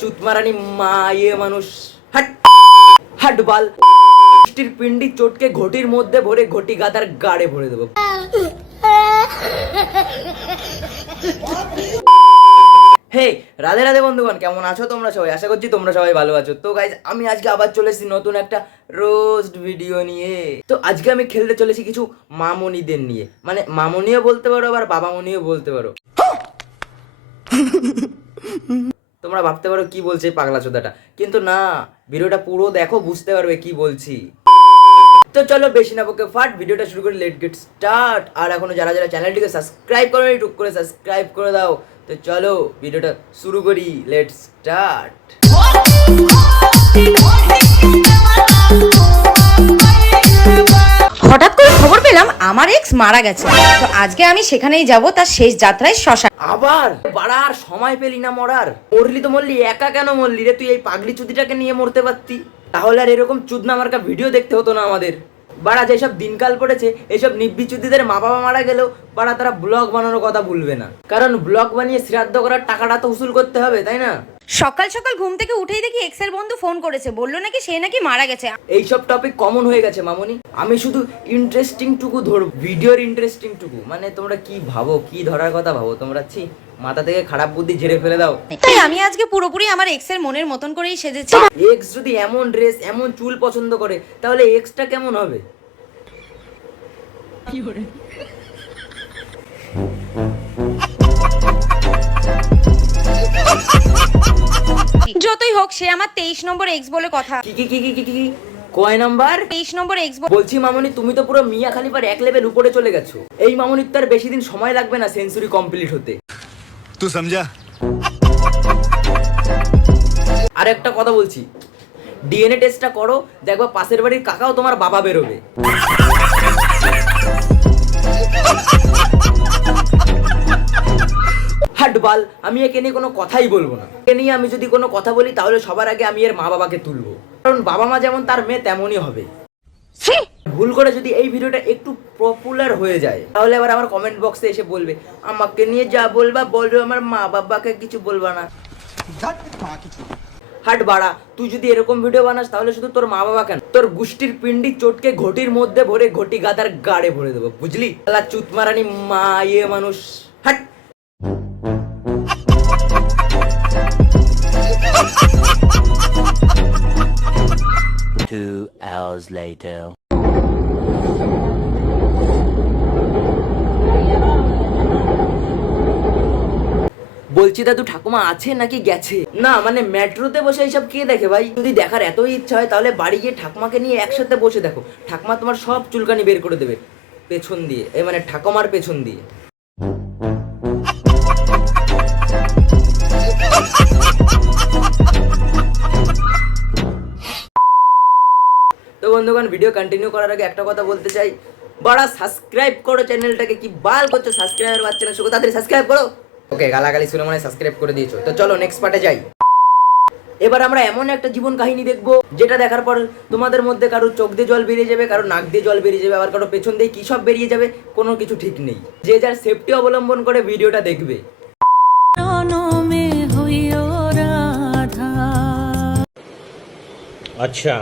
চুতমারানি মা ইয়ে মানুষ হাট হাট বাল পিন্ডি চটকে ঘটির মধ্যে ভরে ঘটি গাদার গাড়ে ভরে দেবো। হে রাধে রাধে বন্ধুগণ, কেমন আছো তোমরা সবাই? আশা করছি তোমরা সবাই ভালো আছো। তো গাইজ আমি আজকে আবার চলে এসেছি নতুন একটা রোস্ট ভিডিও নিয়ে। তো আজকে আমি খেলতে চলেছি কিছু মামনিদের নিয়ে, মানে মামনিও বলতে পারো আবার বাবামনিও বলতে পারো। তোমরা ভাবতে পারো কি বলছে পাগলা চোদাটা, কিন্তু না, ভিডিওটা পুরো দেখো, বুঝতে পারবে কি বলছি। তো চলো বেশি না বকে ফাট ভিডিওটা শুরু করি, লেট গেট স্টার্ট। আর এখনো যারা যারা চ্যানেলটিকে সাবস্ক্রাইব করো টুক করে সাবস্ক্রাইব করে দাও। তো চলো ভিডিওটা শুরু করি, লেট স্টার্ট। হঠাৎ করে খবর পেলাম আমার এক্স মারা গেছে। তো আজকে আমি সেখানেই যাব, তার শেষ যাত্রায় শ্মশান। আবার বাড়ার সময় পেলি না মরার? মরলি তো মরলি, একা কেন মরলি রে? তুই এই পাগলি চুদিটাকে নিয়ে মরতে পারতি, তাহলে আর এরকম চুদনা মার্কা ভিডিও দেখতে হতো না আমাদের। বাড়া যেসব দিনকাল পড়েছে, এইসব নিব্বিচুদিদের মা বাবা মারা গেলেও বাড়া তারা ব্লগ বানানোর কথা ভুলবে না, কারণ ব্লগ বানিয়ে শ্রাদ্ধ করার টাকাটা তো উসুল করতে হবে, তাই না? সকাল সকাল ঘুম থেকে উঠেই দেখি এক্সের বন্ধু ফোন করেছে, বললো নাকি সে নাকি মারা গেছে। এইসব টপিক কমন হয়ে গেছে মামনি। আমি শুধু ইন্টারেস্টিং টুকু ধরব, ভিডিওর ইন্টারেস্টিং টুকু। মানে তোমরা কি ভাবো, কি ধরার কথা ভাবো তোমরা? মাথা থেকে খারাপ বুদ্ধি ঝেড়ে ফেলে দাও। তাই আমি আজকে পুরোপুরি আমার এক্সের মনের মতন করেই সেজেছি। এক্স যদি এমন ড্রেস এমন চুল পছন্দ করে, তাহলে এক্সটা কেমন হবে? যতই হোক সে আমার 23 নম্বর এক্স বলে কথা। কি কি কি কি কি কি কয় নাম্বার? 23 নম্বর এক্স। বলছি মামনি, তুমি তো পুরো মিয়া খালিফার এক লেভেল উপরে চলে গেছো। এই মামনির তার বেশি দিন সময় লাগবে না সেঞ্চুরি কমপ্লিট হতে। তুই সমঝা? আর একটা কথা বলছি, ডিএনএ টেস্টটা করো, দেখবা পাশের বাড়ির কাকাও তোমার বাবা বেরোবে। হাটবাল, আমি একে নিয়ে কোনো কথাই বলবো না। একে নিয়ে আমি যদি কোনো কথা বলি, তাহলে সবার আগে আমি এর মা বাবাকে তুলবো, কারণ বাবা মা যেমন তার মেয়ে তেমনই হবে। ভুল করে যদি এই ভিডিওটা একটু পপুলার হয়ে যায়, তাহলে আবার আমার কমেন্ট বক্সে এসে বলবে আমাকে নিয়ে যা বলবা বলবে, আমার মা বাবাকে কিছু বলবা না। হাট বাড়া, তুই যদি এরকম ভিডিও বানাস, তাহলে শুধু তোর মা বাবা কেন, তোর গুষ্টির পিন্ডি চটকে ঘটির মধ্যে ভরে ঘটি গাদার গাড়ে ভরে দেবো, বুঝলি? চুতমারানি মা ইয়ে মানুষ হাট। Two hours later. বলছি দাদু ঠাকুমা আছে নাকি গেছে? না মানে মেট্রোতে বসে এইসব কে দেখে ভাই? যদি দেখার এতই ইচ্ছা হয়, তাহলে বাড়ি গিয়ে ঠাকুমাকে নিয়ে একসাথে বসে দেখো। ঠাকুমা তোমার সব চুলকানি বের করে দেবে পেছন দিয়ে, এই মানে ঠাকুমার পেছন দিয়ে। তো বন্ধুগণ, ভিডিও কন্টিনিউ করার আগে একটা কথা বলতে চাই, বড়া সাবস্ক্রাইব করো চ্যানেলটাকে। কি বাল করছো সাবস্ক্রাইবার বাচ্চা না, শুধু তাড়াতাড়ি সাবস্ক্রাইব করো। ওকে, গালাগালি শুনে মানে সাবস্ক্রাইব করে দিয়েছো। তো চলো নেক্সট পার্টে যাই। এবার আমরা এমন একটা জীবন কাহিনী দেখবো, যেটা দেখার পর তোমাদের মধ্যে কারো চোখ দিয়ে জল বেরিয়ে যাবে, কারো নাক দিয়ে জল বেরিয়ে যাবে, আবার কারো পেছন দিয়ে কি সব বেরিয়ে যাবে, কোনো কিছু ঠিক নেই। যে যার সেফটি অবলম্বন করে ভিডিওটা দেখবে। আচ্ছা,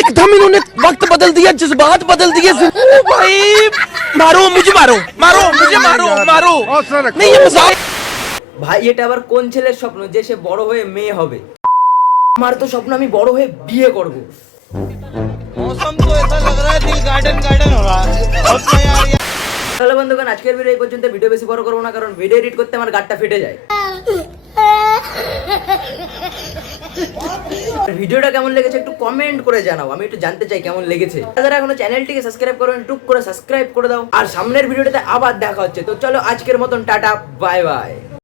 एकदम इन्होंने वक्त बदल दिया, जज्बात बदल दिए। ओ भाई, मारो मुझे, मारो मारो मुझे, मारो मारो। नहीं ये मजाक। ভাই এটা আবার কোন ছেলের স্বপ্ন যে সে বড় হয়ে মেয়ে হবে? আমার তো স্বপ্ন আমি বড় হয়ে বিয়ে করব। मौसम तो ऐसा लग रहा है दिल गार्डन गार्डन हो रहा है। তাহলে বন্ধুগণ, আজকের ভিডিও এই পর্যন্ত। ভিডিও বেশি বড় করবো না, কারণ ভিডিও এডিট করতে আমার গাটটা ফেটে যায়। ভিডিওটা কেমন লেগেছে একটু কমেন্ট করে জানাও, আমি একটু জানতে চাই কেমন লেগেছে। যারা এখনো চ্যানেলটিকে সাবস্ক্রাইব করো টুক করে সাবস্ক্রাইব করে দাও। আর সামনের ভিডিওটাতে আবার দেখা হচ্ছে। তো চলো আজকের মতন টাটা, বাই বাই।